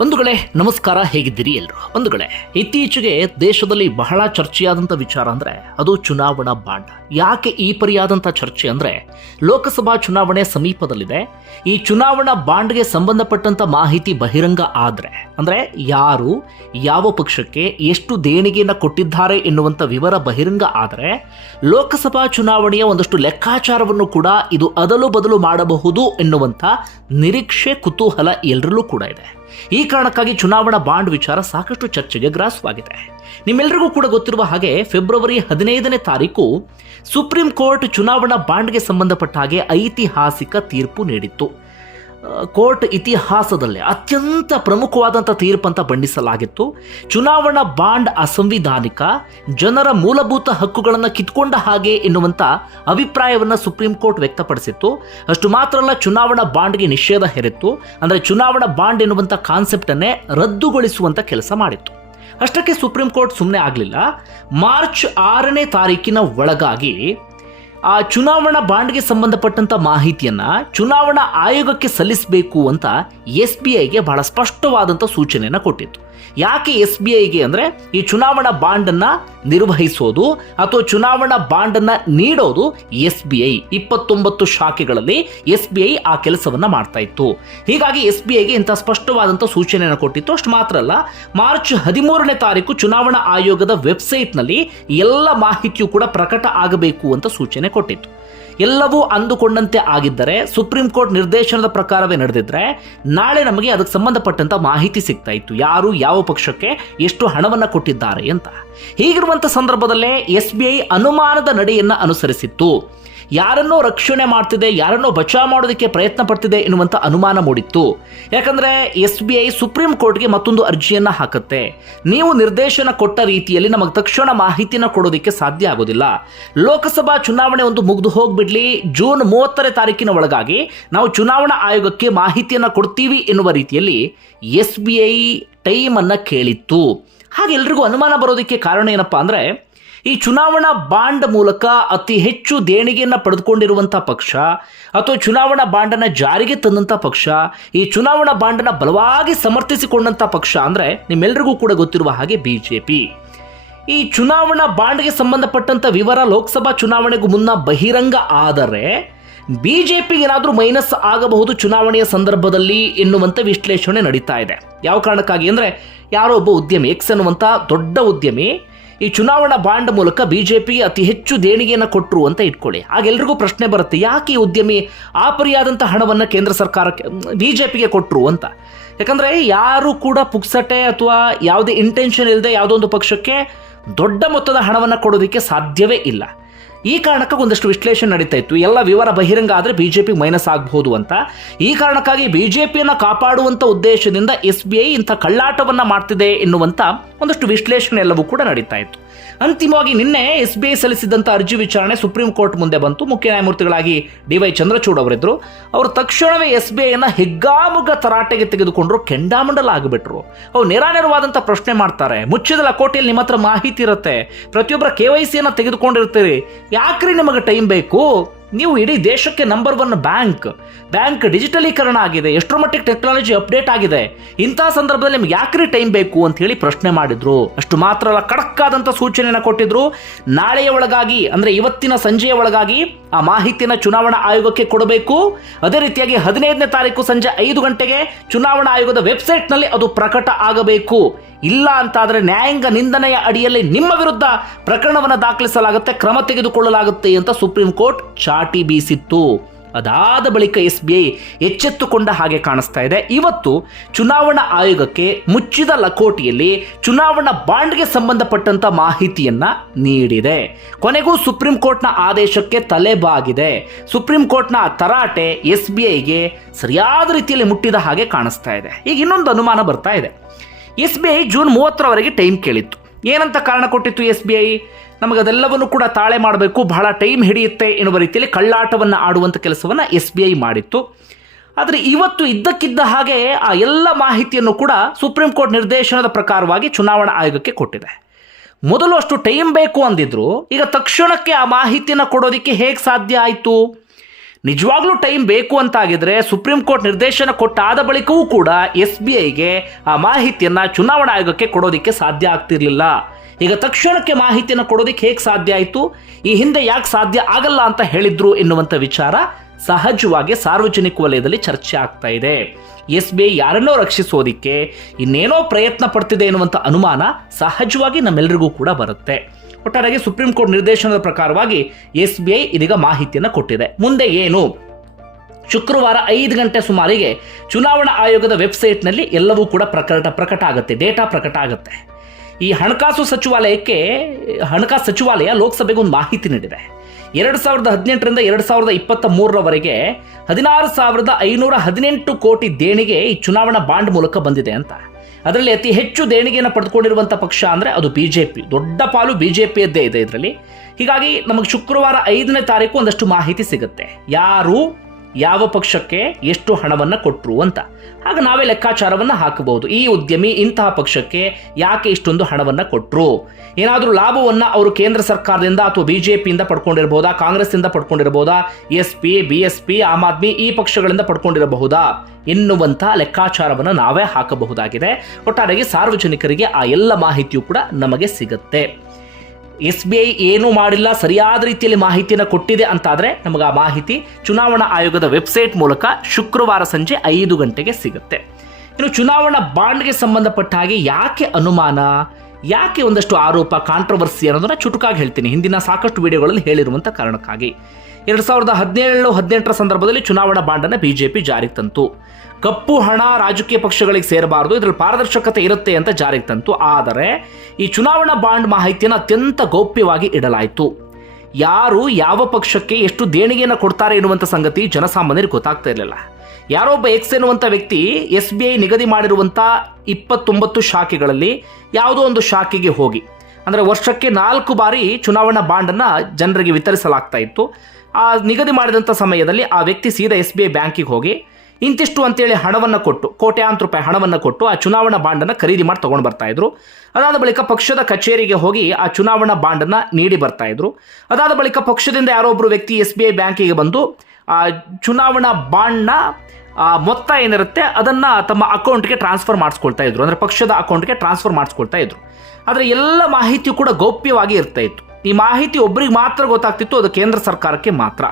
ಬಂಧುಗಳೇ, ನಮಸ್ಕಾರ, ಹೇಗಿದ್ದೀರಿ ಎಲ್ಲರೂ ಬಂಧುಗಳೇ, ಇತ್ತೀಚೆಗೆ ದೇಶದಲ್ಲಿ ಬಹಳ ಚರ್ಚೆಯಾದಂಥ ವಿಚಾರ ಅಂದ್ರೆ ಅದು ಚುನಾವಣಾ ಬಾಂಡ್. ಯಾಕೆ ಈ ಪರಿಯಾದಂಥ ಚರ್ಚೆ ಅಂದ್ರೆ, ಲೋಕಸಭಾ ಚುನಾವಣೆ ಸಮೀಪದಲ್ಲಿದೆ. ಈ ಚುನಾವಣಾ ಬಾಂಡ್ಗೆ ಸಂಬಂಧಪಟ್ಟಂತ ಮಾಹಿತಿ ಬಹಿರಂಗ ಆದರೆ, ಅಂದ್ರೆ ಯಾರು, ಯಾವ ಪಕ್ಷಕ್ಕೆ, ಎಷ್ಟು ದೇಣಿಗೆಯನ್ನು ಕೊಟ್ಟಿದ್ದಾರೆ ಎನ್ನುವಂಥ ವಿವರ ಬಹಿರಂಗ ಆದರೆ, ಲೋಕಸಭಾ ಚುನಾವಣೆಯ ಒಂದಷ್ಟು ಲೆಕ್ಕಾಚಾರವನ್ನು ಕೂಡ ಇದು ಅದಲು ಬದಲು ಮಾಡಬಹುದು ಎನ್ನುವಂಥ ನಿರೀಕ್ಷೆ, ಕುತೂಹಲ ಎಲ್ಲರಲ್ಲೂ ಕೂಡ ಇದೆ. ಈ ಕಾರಣಕ್ಕಾಗಿ ಚುನಾವಣಾ ಬಾಂಡ್ ವಿಚಾರ ಸಾಕಷ್ಟು ಚರ್ಚೆಗೆ ಗ್ರಾಸವಾಗಿದೆ. ನಿಮ್ಮೆಲ್ಲರಿಗೂ ಕೂಡ ಗೊತ್ತಿರುವ ಹಾಗೆ ಫೆಬ್ರವರಿ ಹದಿನೈದನೇ ತಾರೀಕು ಸುಪ್ರೀಂ ಕೋರ್ಟ್ ಚುನಾವಣಾ ಬಾಂಡ್ಗೆ ಸಂಬಂಧಪಟ್ಟ ಹಾಗೆ ಐತಿಹಾಸಿಕ ತೀರ್ಪು ನೀಡಿತ್ತು. ಕೋರ್ಟ್ ಇತಿಹಾಸದಲ್ಲೇ ಅತ್ಯಂತ ಪ್ರಮುಖವಾದಂಥ ತೀರ್ಪಂತ ಬಣ್ಣಿಸಲಾಗಿತ್ತು. ಚುನಾವಣಾ ಬಾಂಡ್ ಅಸಂವಿಧಾನಿಕ, ಜನರ ಮೂಲಭೂತ ಹಕ್ಕುಗಳನ್ನು ಕಿತ್ಕೊಂಡ ಹಾಗೆ ಎನ್ನುವಂಥ ಅಭಿಪ್ರಾಯವನ್ನು ಸುಪ್ರೀಂ ಕೋರ್ಟ್ ವ್ಯಕ್ತಪಡಿಸಿತ್ತು. ಅಷ್ಟು ಮಾತ್ರ ಅಲ್ಲ, ಚುನಾವಣಾ ಬಾಂಡ್ಗೆ ನಿಷೇಧ ಹೇರಿತ್ತು. ಅಂದರೆ ಚುನಾವಣಾ ಬಾಂಡ್ ಎನ್ನುವಂಥ ಕಾನ್ಸೆಪ್ಟನ್ನೇ ರದ್ದುಗೊಳಿಸುವಂಥ ಕೆಲಸ ಮಾಡಿತ್ತು. ಅಷ್ಟಕ್ಕೆ ಸುಪ್ರೀಂ ಕೋರ್ಟ್ ಸುಮ್ಮನೆ ಆಗಲಿಲ್ಲ. ಮಾರ್ಚ್ ಆರನೇ ತಾರೀಕಿನ ಒಳಗಾಗಿ ಆ ಚುನಾವಣಾ ಬಾಂಡ್ಗೆ ಸಂಬಂಧಪಟ್ಟಂತ ಮಾಹಿತಿಯನ್ನ ಚುನಾವಣಾ ಆಯೋಗಕ್ಕೆ ಸಲ್ಲಿಸಬೇಕು ಅಂತ ಎಸ್ ಬಿ ಐಗೆ ಬಹಳ ಸ್ಪಷ್ಟವಾದಂಥ ಸೂಚನೆಯನ್ನು ಕೊಟ್ಟಿತ್ತು. ಯಾಕೆ ಎಸ್ ಬಿ ಐಗೆ ಅಂದರೆ ಈ ಚುನಾವಣಾ ಬಾಂಡನ್ನು ನಿರ್ವಹಿಸೋದು ಅಥವಾ ಚುನಾವಣಾ ಬಾಂಡನ್ನು ನೀಡೋದು ಎಸ್ ಬಿ ಐ, ಇಪ್ಪತ್ತೊಂಬತ್ತು ಶಾಖೆಗಳಲ್ಲಿ ಎಸ್ ಬಿ ಐ ಆ ಕೆಲಸವನ್ನ ಮಾಡ್ತಾ ಇತ್ತು. ಹೀಗಾಗಿ ಎಸ್ ಬಿ ಐಗೆ ಇಂಥ ಸ್ಪಷ್ಟವಾದಂಥ ಸೂಚನೆಯನ್ನು ಕೊಟ್ಟಿತ್ತು. ಅಷ್ಟು ಮಾತ್ರ ಅಲ್ಲ, ಮಾರ್ಚ್ ಹದಿಮೂರನೇ ತಾರೀಕು ಚುನಾವಣಾ ಆಯೋಗದ ವೆಬ್ಸೈಟ್ನಲ್ಲಿ ಎಲ್ಲ ಮಾಹಿತಿಯು ಕೂಡ ಪ್ರಕಟ ಆಗಬೇಕು ಅಂತ ಸೂಚನೆ ಕೊಟ್ಟಿತ್ತು. ಎಲ್ಲವೂ ಅಂದುಕೊಂಡಂತೆ ಆಗಿದ್ದರೆ, ಸುಪ್ರೀಂ ಕೋರ್ಟ್ ನಿರ್ದೇಶನದ ಪ್ರಕಾರವೇ ನಡೆದಿದ್ರೆ, ನಾಳೆ ನಮಗೆ ಅದಕ್ಕೆ ಸಂಬಂಧಪಟ್ಟಂತ ಮಾಹಿತಿ ಸಿಗ್ತಾ ಇತ್ತು. ಯಾರು, ಯಾವ ಪಕ್ಷಕ್ಕೆ ಎಷ್ಟು ಹಣವನ್ನು ಕೊಟ್ಟಿದ್ದಾರೆ ಅಂತ. ಹೀಗಿರುವಂಥ ಸಂದರ್ಭದಲ್ಲೇ ಎಸ್ ಬಿ ಐ ಅನುಮಾನದ ನಡೆಯನ್ನ ಅನುಸರಿಸಿತ್ತು. ಯಾರನ್ನೋ ರಕ್ಷಣೆ ಮಾಡ್ತಿದೆ, ಯಾರನ್ನೋ ಬಚಾವ್ ಮಾಡೋದಕ್ಕೆ ಪ್ರಯತ್ನ ಪಡ್ತಿದೆ ಎನ್ನುವಂಥ ಅನುಮಾನ ಮೂಡಿತ್ತು. ಯಾಕಂದ್ರೆ ಎಸ್ ಬಿ ಐ ಸುಪ್ರೀಂ ಕೋರ್ಟ್ಗೆ ಮತ್ತೊಂದು ಅರ್ಜಿಯನ್ನ ಹಾಕುತ್ತೆ. ನೀವು ನಿರ್ದೇಶನ ಕೊಟ್ಟ ರೀತಿಯಲ್ಲಿ ನಮಗೆ ತಕ್ಷಣ ಮಾಹಿತಿನ ಕೊಡೋದಕ್ಕೆ ಸಾಧ್ಯ ಆಗೋದಿಲ್ಲ. ಲೋಕಸಭಾ ಚುನಾವಣೆ ಒಂದು ಮುಗಿದು ಹೋಗ್ಬಿಡ್ಲಿ, ಜೂನ್ ಮೂವತ್ತನೇ ತಾರೀಕಿನ ಒಳಗಾಗಿ ನಾವು ಚುನಾವಣಾ ಆಯೋಗಕ್ಕೆ ಮಾಹಿತಿಯನ್ನು ಕೊಡ್ತೀವಿ ಎನ್ನುವ ರೀತಿಯಲ್ಲಿ ಎಸ್ ಬಿ ಐ ಟೈಮನ್ನು ಕೇಳಿತ್ತು. ಹಾಗೆ ಎಲ್ರಿಗೂ ಅನುಮಾನ ಬರೋದಕ್ಕೆ ಕಾರಣ ಏನಪ್ಪಾ ಅಂದ್ರೆ ಈ ಚುನಾವಣಾ ಬಾಂಡ್ ಮೂಲಕ ಅತಿ ಹೆಚ್ಚು ದೇಣಿಗೆಯನ್ನು ಪಡೆದುಕೊಂಡಿರುವಂಥ ಪಕ್ಷ ಅಥವಾ ಚುನಾವಣಾ ಬಾಂಡನ್ನು ಜಾರಿಗೆ ತಂದಂಥ ಪಕ್ಷ, ಈ ಚುನಾವಣಾ ಬಾಂಡನ್ನು ಬಲವಾಗಿ ಸಮರ್ಥಿಸಿಕೊಂಡಂಥ ಪಕ್ಷ ಅಂದರೆ ನಿಮ್ಮೆಲ್ಲರಿಗೂ ಕೂಡ ಗೊತ್ತಿರುವ ಹಾಗೆ ಬಿ ಜೆ ಪಿ ಈ ಚುನಾವಣಾ ಬಾಂಡ್ಗೆ ಸಂಬಂಧಪಟ್ಟಂಥ ವಿವರ ಲೋಕಸಭಾ ಚುನಾವಣೆಗೂ ಮುನ್ನ ಬಹಿರಂಗ ಆದರೆ ಬಿ ಜೆ ಏನಾದರೂ ಮೈನಸ್ ಆಗಬಹುದು ಚುನಾವಣೆಯ ಸಂದರ್ಭದಲ್ಲಿ ಎನ್ನುವಂಥ ವಿಶ್ಲೇಷಣೆ ನಡೀತಾ ಇದೆ. ಯಾವ ಕಾರಣಕ್ಕಾಗಿ ಅಂದರೆ ಯಾರೋ ಒಬ್ಬ ಉದ್ಯಮಿ ಎಕ್ಸ್ ಅನ್ನುವಂಥ ದೊಡ್ಡ ಉದ್ಯಮಿ ಈ ಚುನಾವಣಾ ಬಾಂಡ್ ಮೂಲಕ ಬಿಜೆಪಿ ಅತಿ ಹೆಚ್ಚು ದೇಣಿಗೆಯನ್ನು ಕೊಟ್ಟರು ಅಂತ ಇಟ್ಕೊಳ್ಳಿ. ಆಗ ಎಲ್ರಿಗೂ ಪ್ರಶ್ನೆ ಬರುತ್ತೆ, ಯಾಕೆ ಈ ಉದ್ಯಮಿ ಆಪರಿಯಾದಂಥ ಪರಿಯಾದಂಥ ಹಣವನ್ನು ಕೇಂದ್ರ ಸರ್ಕಾರಕ್ಕೆ ಬಿಜೆಪಿಗೆ ಕೊಟ್ಟರು ಅಂತ. ಯಾಕಂದರೆ ಯಾರು ಕೂಡ ಪುಕ್ಸಟೆ ಅಥವಾ ಯಾವುದೇ ಇಂಟೆನ್ಷನ್ ಇಲ್ಲದೆ ಯಾವುದೋ ಒಂದು ಪಕ್ಷಕ್ಕೆ ದೊಡ್ಡ ಮೊತ್ತದ ಹಣವನ್ನು ಕೊಡೋದಕ್ಕೆ ಸಾಧ್ಯವೇ ಇಲ್ಲ. ಈ ಕಾರಣಕ್ಕೆ ಒಂದಷ್ಟು ವಿಶ್ಲೇಷಣೆ ನಡೀತಾ ಇತ್ತು. ಎಲ್ಲ ವಿವರ ಬಹಿರಂಗ ಆದರೆ ಬಿಜೆಪಿ ಮೈನಸ್ ಆಗಬಹುದು ಅಂತ. ಈ ಕಾರಣಕ್ಕಾಗಿ ಬಿಜೆಪಿಯನ್ನು ಕಾಪಾಡುವಂಥ ಉದ್ದೇಶದಿಂದ ಎಸ್ ಬಿ ಐ ಇಂಥ ಕಳ್ಳಾಟವನ್ನು ಮಾಡ್ತಿದೆ ಎನ್ನುವಂಥ ಒಂದಷ್ಟು ವಿಶ್ಲೇಷಣೆ ಎಲ್ಲವೂ ಕೂಡ ನಡೀತಾ ಇತ್ತು. ಅಂತಿಮವಾಗಿ ನಿನ್ನೆ ಎಸ್ ಬಿ ಐ ಸಲ್ಲಿಸಿದಂಥ ಅರ್ಜಿ ವಿಚಾರಣೆ ಸುಪ್ರೀಂ ಕೋರ್ಟ್ ಮುಂದೆ ಬಂತು. ಮುಖ್ಯ ನ್ಯಾಯಮೂರ್ತಿಗಳಾಗಿ ಡಿ ವೈ ಚಂದ್ರಚೂಡ್ ಅವರಿದ್ದರು ಅವರು ತಕ್ಷಣವೇ ಎಸ್ ಬಿ ಐನ ಹೆಗ್ಗಾಮುಗ ತರಾಟೆಗೆ ತೆಗೆದುಕೊಂಡ್ರು, ಕೆಂಡಾಮಂಡಲ ಆಗಿಬಿಟ್ರು. ಅವ್ರು ನೇರಾನೇರವಾದಂಥ ಪ್ರಶ್ನೆ ಮಾಡ್ತಾರೆ. ಮುಚ್ಚಿದಲ ಲಕೋಟೆಯಲ್ಲಿ ನಿಮ್ಮ ಹತ್ರ ಮಾಹಿತಿ ಇರುತ್ತೆ. ಪ್ರತಿಯೊಬ್ಬರ ಕೆ ವೈ ಸಿಯನ್ನು ತೆಗೆದುಕೊಂಡಿರ್ತೀರಿ. ಯಾಕ್ರಿ ನಿಮಗೆ ಟೈಮ್ ಬೇಕು? ನೀವು ಇಡೀ ದೇಶಕ್ಕೆ ನಂಬರ್ ಒನ್ ಬ್ಯಾಂಕ್ ಬ್ಯಾಂಕ್ ಡಿಜಿಟಲೀಕರಣ ಆಗಿದೆ. ಎಷ್ಟರ ಮಟ್ಟಿಗೆ ಟೆಕ್ನಾಲಜಿ ಅಪ್ಡೇಟ್ ಆಗಿದೆ. ಇಂಥ ಸಂದರ್ಭದಲ್ಲಿ ನಿಮ್ಗೆ ಯಾಕ್ರಿ ಟೈಮ್ ಬೇಕು ಅಂತ ಹೇಳಿ ಪ್ರಶ್ನೆ ಮಾಡಿದ್ರು. ಅಷ್ಟು ಮಾತ್ರ ಅಲ್ಲ ಖಡಕ್ ಆದಂಥ ಸೂಚನೆಯನ್ನು ಕೊಟ್ಟಿದ್ರು. ನಾಳೆಯ ಒಳಗಾಗಿ, ಅಂದರೆ ಇವತ್ತಿನ ಸಂಜೆಯ ಒಳಗಾಗಿ ಆ ಮಾಹಿತಿಯನ್ನು ಚುನಾವಣಾ ಆಯೋಗಕ್ಕೆ ಕೊಡಬೇಕು. ಅದೇ ರೀತಿಯಾಗಿ ಹದಿನೈದನೇ ತಾರೀಕು ಸಂಜೆ ಐದು ಗಂಟೆಗೆ ಚುನಾವಣಾ ಆಯೋಗದ ವೆಬ್ಸೈಟ್ನಲ್ಲಿ ಅದು ಪ್ರಕಟ ಆಗಬೇಕು. ಇಲ್ಲ ಅಂತಾದರೆ ನ್ಯಾಯಾಂಗ ನಿಂದನೆಯ ಅಡಿಯಲ್ಲಿ ನಿಮ್ಮ ವಿರುದ್ಧ ಪ್ರಕರಣವನ್ನು ದಾಖಲಿಸಲಾಗುತ್ತೆ, ಕ್ರಮ ತೆಗೆದುಕೊಳ್ಳಲಾಗುತ್ತೆ ಅಂತ ಸುಪ್ರೀಂ ಕೋರ್ಟ್ ಚಾಟಿ ಬೀಸಿತ್ತು. ಅದಾದ ಬಳಿಕ ಎಸ್ ಬಿ ಐ ಎಚ್ಚೆತ್ತುಕೊಂಡ ಹಾಗೆ ಕಾಣಿಸ್ತಾ ಇದೆ. ಇವತ್ತು ಚುನಾವಣಾ ಆಯೋಗಕ್ಕೆ ಮುಚ್ಚಿದ ಲಕೋಟಿಯಲ್ಲಿ ಚುನಾವಣಾ ಬಾಂಡ್ಗೆ ಸಂಬಂಧಪಟ್ಟಂತ ಮಾಹಿತಿಯನ್ನ ನೀಡಿದೆ. ಕೊನೆಗೂ ಸುಪ್ರೀಂ ಕೋರ್ಟ್ನ ಆದೇಶಕ್ಕೆ ತಲೆಬಾಗಿದೆ. ಸುಪ್ರೀಂ ಕೋರ್ಟ್ನ ತರಾಟೆ ಎಸ್ ಬಿ ಐಗೆ ಸರಿಯಾದ ರೀತಿಯಲ್ಲಿ ಮುಟ್ಟಿದ ಹಾಗೆ ಕಾಣಿಸ್ತಾ ಇದೆ. ಈಗ ಇನ್ನೊಂದು ಅನುಮಾನ ಬರ್ತಾ ಇದೆ. ಎಸ್ ಬಿ ಐ ಜೂನ್ ಮೂವತ್ತರವರೆಗೆ ಟೈಮ್ ಕೇಳಿತ್ತು. ಏನಂತ ಕಾರಣ ಕೊಟ್ಟಿತ್ತು ಎಸ್ ಬಿ ಐ ನಮಗೆ ಅದೆಲ್ಲವನ್ನು ಕೂಡ ತಾಳೆ ಮಾಡಬೇಕು, ಬಹಳ ಟೈಮ್ ಹಿಡಿಯುತ್ತೆ ಎನ್ನುವ ರೀತಿಯಲ್ಲಿ ಕಳ್ಳಾಟವನ್ನು ಆಡುವಂಥ ಕೆಲಸವನ್ನು ಎಸ್ ಬಿ ಐ ಮಾಡಿತ್ತು. ಆದರೆ ಇವತ್ತು ಇದ್ದಕ್ಕಿದ್ದ ಹಾಗೆ ಆ ಎಲ್ಲ ಮಾಹಿತಿಯನ್ನು ಕೂಡ ಸುಪ್ರೀಂ ಕೋರ್ಟ್ ನಿರ್ದೇಶನದ ಪ್ರಕಾರವಾಗಿ ಚುನಾವಣಾ ಆಯೋಗಕ್ಕೆ ಕೊಟ್ಟಿದೆ. ಮೊದಲು ಅಷ್ಟು ಟೈಮ್ ಬೇಕು ಅಂದಿದ್ರು, ಈಗ ತಕ್ಷಣಕ್ಕೆ ಆ ಮಾಹಿತಿಯನ್ನು ಕೊಡೋದಕ್ಕೆ ಹೇಗೆ ಸಾಧ್ಯ ಆಯಿತು? ನಿಜವಾಗ್ಲೂ ಟೈಮ್ ಬೇಕು ಅಂತಾಗಿದ್ರೆ ಸುಪ್ರೀಂ ಕೋರ್ಟ್ ನಿರ್ದೇಶನ ಕೊಟ್ಟಾದ ಬಳಿಕವೂ ಕೂಡ ಎಸ್ ಬಿ ಐಗೆ ಆ ಮಾಹಿತಿಯನ್ನ ಚುನಾವಣಾ ಆಯೋಗಕ್ಕೆ ಕೊಡೋದಕ್ಕೆ ಸಾಧ್ಯ ಆಗ್ತಿರ್ಲಿಲ್ಲ. ಈಗ ತಕ್ಷಣಕ್ಕೆ ಮಾಹಿತಿಯನ್ನು ಕೊಡೋದಿಕ್ಕೆ ಹೇಗೆ ಸಾಧ್ಯ ಆಯಿತು? ಈ ಹಿಂದೆ ಯಾಕೆ ಸಾಧ್ಯ ಆಗಲ್ಲ ಅಂತ ಹೇಳಿದ್ರು ಎನ್ನುವಂಥ ವಿಚಾರ ಸಹಜವಾಗಿ ಸಾರ್ವಜನಿಕ ವಲಯದಲ್ಲಿ ಚರ್ಚೆ ಆಗ್ತಾ ಇದೆ. ಎಸ್ ಬಿ ಐ ಯಾರನ್ನೋ ರಕ್ಷಿಸೋದಿಕ್ಕೆ ಇನ್ನೇನೋ ಪ್ರಯತ್ನ ಪಡ್ತಿದೆ ಎನ್ನುವಂಥ ಅನುಮಾನ ಸಹಜವಾಗಿ ನಮ್ಮೆಲ್ಲರಿಗೂ ಕೂಡ ಬರುತ್ತೆ. ಒಟ್ಟಾರೆಯಾಗಿ ಸುಪ್ರೀಂ ಕೋರ್ಟ್ ನಿರ್ದೇಶನದ ಪ್ರಕಾರವಾಗಿ ಎಸ್ ಬಿ ಐ ಇದೀಗ ಮಾಹಿತಿಯನ್ನು ಕೊಟ್ಟಿದೆ. ಮುಂದೆ ಏನು? ಶುಕ್ರವಾರ ಐದು ಗಂಟೆ ಸುಮಾರಿಗೆ ಚುನಾವಣಾ ಆಯೋಗದ ವೆಬ್ಸೈಟ್ನಲ್ಲಿ ಎಲ್ಲವೂ ಕೂಡ ಪ್ರಕಟ ಪ್ರಕಟ ಆಗುತ್ತೆ, ಡೇಟಾ ಪ್ರಕಟ ಆಗುತ್ತೆ. ಈ ಹಣಕಾಸು ಸಚಿವಾಲಯಕ್ಕೆ, ಹಣಕಾಸು ಸಚಿವಾಲಯ ಲೋಕಸಭೆಗೆ ಒಂದು ಮಾಹಿತಿ ನೀಡಿದೆ. ಎರಡು ಸಾವಿರದ ಹದಿನೆಂಟರಿಂದ ಎರಡು ಸಾವಿರದ ಇಪ್ಪತ್ತ ಮೂರರವರೆಗೆ ಹದಿನಾರು ಸಾವಿರದ ಐನೂರ ಹದಿನೆಂಟು ಕೋಟಿ ದೇಣಿಗೆ ಈ ಚುನಾವಣಾ ಬಾಂಡ್ ಮೂಲಕ ಬಂದಿದೆ ಅಂತ. ಅದರಲ್ಲಿ ಅತಿ ಹೆಚ್ಚು ದೇಣಿಗೆಯನ್ನು ಪಡೆದುಕೊಂಡಿರುವಂಥ ಪಕ್ಷ ಅಂದರೆ ಅದು ಬಿ ಜೆ ಪಿ ದೊಡ್ಡ ಪಾಲು ಬಿ ಜೆ ಪಿಯದ್ದೇ ಇದೆ ಇದರಲ್ಲಿ. ಹೀಗಾಗಿ ನಮಗೆ ಶುಕ್ರವಾರ ಐದನೇ ತಾರೀಕು ಒಂದಷ್ಟು ಮಾಹಿತಿ ಸಿಗುತ್ತೆ. ಯಾರು? ಯಾವ ಪಕ್ಷಕ್ಕೆ ಎಷ್ಟು ಹಣವನ್ನು ಕೊಟ್ಟರು ಅಂತ. ಆಗ ನಾವೇ ಲೆಕ್ಕಾಚಾರವನ್ನು ಹಾಕಬಹುದು. ಈ ಉದ್ಯಮಿ ಇಂತಹ ಪಕ್ಷಕ್ಕೆ ಯಾಕೆ ಇಷ್ಟೊಂದು ಹಣವನ್ನು ಕೊಟ್ಟರು ಏನಾದರೂ ಲಾಭವನ್ನು ಅವರು ಕೇಂದ್ರ ಸರ್ಕಾರದಿಂದ ಅಥವಾ ಬಿ ಜೆ ಪಿಯಿಂದ ಪಡ್ಕೊಂಡಿರ್ಬೋದಾ? ಕಾಂಗ್ರೆಸ್ಸಿಂದ ಪಡ್ಕೊಂಡಿರಬಹುದಾ S P, B S P, Aam Aadmi ಈ ಪಕ್ಷಗಳಿಂದ ಪಡ್ಕೊಂಡಿರಬಹುದಾ? ಎನ್ನುವಂಥ ಲೆಕ್ಕಾಚಾರವನ್ನು ನಾವೇ ಹಾಕಬಹುದಾಗಿದೆ. ಒಟ್ಟಾರೆಯಾಗಿ ಸಾರ್ವಜನಿಕರಿಗೆ ಆ ಎಲ್ಲ ಮಾಹಿತಿಯು ಕೂಡ ನಮಗೆ ಸಿಗುತ್ತೆ. ಎಸ್ ಬಿ ಐ ಏನೂ ಮಾಡಿಲ್ಲ, ಸರಿಯಾದ ರೀತಿಯಲ್ಲಿ ಮಾಹಿತಿಯನ್ನು ಕೊಟ್ಟಿದೆ ಅಂತಾದರೆ ನಮಗೆ ಆ ಮಾಹಿತಿ ಚುನಾವಣಾ ಆಯೋಗದ ವೆಬ್ಸೈಟ್ ಮೂಲಕ ಶುಕ್ರವಾರ ಸಂಜೆ ಐದು ಗಂಟೆಗೆ ಸಿಗುತ್ತೆ. ಇನ್ನು ಚುನಾವಣಾ ಬಾಂಡ್ಗೆ ಸಂಬಂಧಪಟ್ಟ ಹಾಗೆ ಯಾಕೆ ಅನುಮಾನ, ಯಾಕೆ ಒಂದಷ್ಟು ಆರೋಪ ಕಾಂಟ್ರವರ್ಸಿ ಅನ್ನೋದನ್ನ ಚುಟುಕಾಗಿ ಹೇಳ್ತೀನಿ. ಹಿಂದಿನ ಸಾಕಷ್ಟು ವಿಡಿಯೋಗಳಲ್ಲಿ ಹೇಳಿರುವಂಥ ಕಾರಣಕ್ಕಾಗಿ. ಎರಡು ಸಾವಿರದ ಹದಿನೇಳು ಹದಿನೆಂಟರ ಸಂದರ್ಭದಲ್ಲಿ ಚುನಾವಣಾ ಬಾಂಡನ್ನು ಬಿಜೆಪಿ ಜಾರಿಗೆ ತಂತು. ಕಪ್ಪು ಹಣ ರಾಜಕೀಯ ಪಕ್ಷಗಳಿಗೆ ಸೇರಬಾರದು, ಇದರಲ್ಲಿ ಪಾರದರ್ಶಕತೆ ಇರುತ್ತೆ ಅಂತ ಜಾರಿಗೆ ತಂತು. ಆದರೆ ಈ ಚುನಾವಣಾ ಬಾಂಡ್ ಮಾಹಿತಿಯನ್ನು ಅತ್ಯಂತ ಗೌಪ್ಯವಾಗಿ ಇಡಲಾಯಿತು. ಯಾರು, ಯಾವ ಪಕ್ಷಕ್ಕೆ ಎಷ್ಟು ದೇಣಿಗೆಯನ್ನು ಕೊಡ್ತಾರೆ ಎನ್ನುವಂಥ ಸಂಗತಿ ಜನಸಾಮಾನ್ಯರಿಗೆ ಗೊತ್ತಾಗ್ತಾ ಇರಲಿಲ್ಲ. ಯಾರೊಬ್ಬ ಎಕ್ಸ್ ಎನ್ನುವಂಥ ವ್ಯಕ್ತಿ ಎಸ್ ಬಿ ಐ ನಿಗದಿ ಮಾಡಿರುವಂಥ ಇಪ್ಪತ್ತೊಂಬತ್ತು ಶಾಖೆಗಳಲ್ಲಿ ಯಾವುದೋ ಒಂದು ಶಾಖೆಗೆ ಹೋಗಿ ಅಂದರೆ ವರ್ಷಕ್ಕೆ ನಾಲ್ಕು ಬಾರಿ ಚುನಾವಣಾ ಬಾಂಡನ್ನು ಜನರಿಗೆ ವಿತರಿಸಲಾಗ್ತಾ ಇತ್ತು. ಆ ನಿಗದಿ ಮಾಡಿದಂಥ ಸಮಯದಲ್ಲಿ ಆ ವ್ಯಕ್ತಿ ಸೀದಾ ಎಸ್ ಬಿ ಐ ಬ್ಯಾಂಕಿಗೆ ಹೋಗಿ ಇಂತಿಷ್ಟು ಅಂತೇಳಿ ಹಣವನ್ನು ಕೊಟ್ಟು, ಕೋಟ್ಯಾಂತರ ರೂಪಾಯಿ ಹಣವನ್ನು ಕೊಟ್ಟು ಆ ಚುನಾವಣಾ ಬಾಂಡನ್ನು ಖರೀದಿ ಮಾಡಿ ತೊಗೊಂಡು ಬರ್ತಾ ಇದ್ರು. ಅದಾದ ಬಳಿಕ ಪಕ್ಷದ ಕಚೇರಿಗೆ ಹೋಗಿ ಆ ಚುನಾವಣಾ ಬಾಂಡನ್ನು ನೀಡಿ ಬರ್ತಾ ಇದ್ರು. ಅದಾದ ಬಳಿಕ ಪಕ್ಷದಿಂದ ಯಾರೋ ಒಬ್ಬರು ವ್ಯಕ್ತಿ ಎಸ್ ಬಿ ಐ ಬ್ಯಾಂಕಿಗೆ ಬಂದು ಆ ಚುನಾವಣಾ ಬಾಂಡ್ನ ಮೊತ್ತ ಏನಿರುತ್ತೆ ಅದನ್ನ ತಮ್ಮ ಅಕೌಂಟ್ಗೆ ಟ್ರಾನ್ಸ್ಫರ್ ಮಾಡಿಸ್ಕೊಳ್ತಾ ಇದ್ರು. ಅಂದ್ರೆ ಪಕ್ಷದ ಅಕೌಂಟ್ಗೆ ಟ್ರಾನ್ಸ್ಫರ್ ಮಾಡಿಸ್ಕೊಳ್ತಾ ಇದ್ರು. ಆದರೆ ಎಲ್ಲ ಮಾಹಿತಿಯು ಕೂಡ ಗೌಪ್ಯವಾಗಿ ಇರ್ತಾ ಇತ್ತು. ಈ ಮಾಹಿತಿ ಒಬ್ಬರಿಗೆ ಮಾತ್ರ ಗೊತ್ತಾಗ್ತಿತ್ತು, ಅದು ಕೇಂದ್ರ ಸರ್ಕಾರಕ್ಕೆ ಮಾತ್ರ.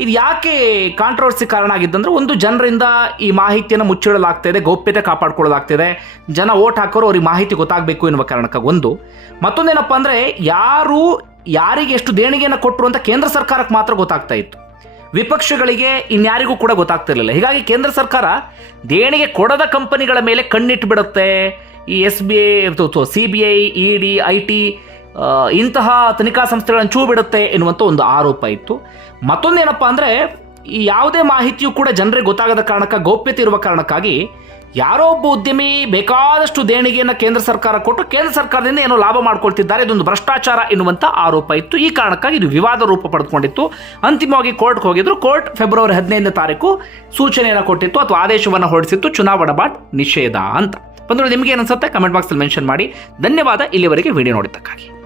ಇದು ಯಾಕೆ ಕಾಂಟ್ರವರ್ಸಿ ಕಾರಣ ಆಗಿದ್ದಂದ್ರೆ, ಒಂದು ಜನರಿಂದ ಈ ಮಾಹಿತಿಯನ್ನು ಮುಚ್ಚಿಡಲಾಗ್ತಾ ಇದೆ, ಗೌಪ್ಯತೆ ಕಾಪಾಡ್ಕೊಳ್ಳಲಾಗ್ತಿದೆ, ಜನ ಓಟ್ ಹಾಕೋರು ಅವ್ರಿಗೆ ಮಾಹಿತಿ ಗೊತ್ತಾಗಬೇಕು ಎನ್ನುವ ಕಾರಣಕ್ಕೆ ಒಂದು. ಮತ್ತೊಂದೇನಪ್ಪ ಅಂದ್ರೆ, ಯಾರು ಯಾರಿಗೆ ಎಷ್ಟು ದೇಣಿಗೆಯನ್ನು ಕೊಟ್ಟರು ಅಂತ ಕೇಂದ್ರ ಸರ್ಕಾರಕ್ಕೆ ಮಾತ್ರ ಗೊತ್ತಾಗ್ತಾ ಇತ್ತು. ವಿಪಕ್ಷಗಳಿಗೆ ಇನ್ಯಾರಿಗೂ ಕೂಡ ಗೊತ್ತಾಗ್ತಿರ್ಲಿಲ್ಲ. ಹೀಗಾಗಿ ಕೇಂದ್ರ ಸರ್ಕಾರ ದೇಣಿಗೆ ಕೊಡದ ಕಂಪನಿಗಳ ಮೇಲೆ ಕಣ್ಣಿಟ್ಟು ಬಿಡುತ್ತೆ ಈ S B I C B I E D I T ಇಂತಹ ತನಿಖಾ ಸಂಸ್ಥೆಗಳನ್ನು ಚೂ ಬಿಡುತ್ತೆ ಎನ್ನುವಂಥ ಒಂದು ಆರೋಪ ಇತ್ತು. ಮತ್ತೊಂದೇನಪ್ಪ ಅಂದರೆ ಈ ಯಾವುದೇ ಮಾಹಿತಿಯು ಕೂಡ ಜನರಿಗೆ ಗೊತ್ತಾಗದ ಕಾರಣಕ್ಕೆ, ಗೌಪ್ಯತೆ ಇರುವ ಕಾರಣಕ್ಕಾಗಿ ಯಾರೋ ಒಬ್ಬ ಉದ್ಯಮಿ ಬೇಕಾದಷ್ಟು ದೇಣಿಗೆಯನ್ನು ಕೇಂದ್ರ ಸರ್ಕಾರ ಕೊಟ್ಟು ಕೇಂದ್ರ ಸರ್ಕಾರದಿಂದ ಏನೋ ಲಾಭ ಮಾಡ್ಕೊಳ್ತಿದ್ದಾರೆ, ಇದೊಂದು ಭ್ರಷ್ಟಾಚಾರ ಎನ್ನುವಂಥ ಆರೋಪ ಇತ್ತು. ಈ ಕಾರಣಕ್ಕಾಗಿ ಇದು ವಿವಾದ ರೂಪ ಪಡೆದುಕೊಂಡಿತ್ತು ಅಂತಿಮವಾಗಿ ಕೋರ್ಟ್ಗೆ ಹೋಗಿದ್ರು. ಕೋರ್ಟ್ ಫೆಬ್ರವರಿ ಹದಿನೈದನೇ ತಾರೀಕು ಸೂಚನೆಯನ್ನು ಕೊಟ್ಟಿತ್ತು ಅಥವಾ ಆದೇಶವನ್ನು ಹೊರಡಿಸಿತ್ತು. ಚುನಾವಣಾ ಬಾಟ್ ನಿಷೇಧ ಅಂತ. ಬಂದ್ರೆ ನಿಮಗೆ ಏನನ್ಸುತ್ತೆ ಕಮೆಂಟ್ ಬಾಕ್ಸಲ್ಲಿ ಮೆನ್ಷನ್ ಮಾಡಿ. ಧನ್ಯವಾದ. ಇಲ್ಲಿವರೆಗೆ ವಿಡಿಯೋ ನೋಡಿದ್ದಕ್ಕಾಗಿ.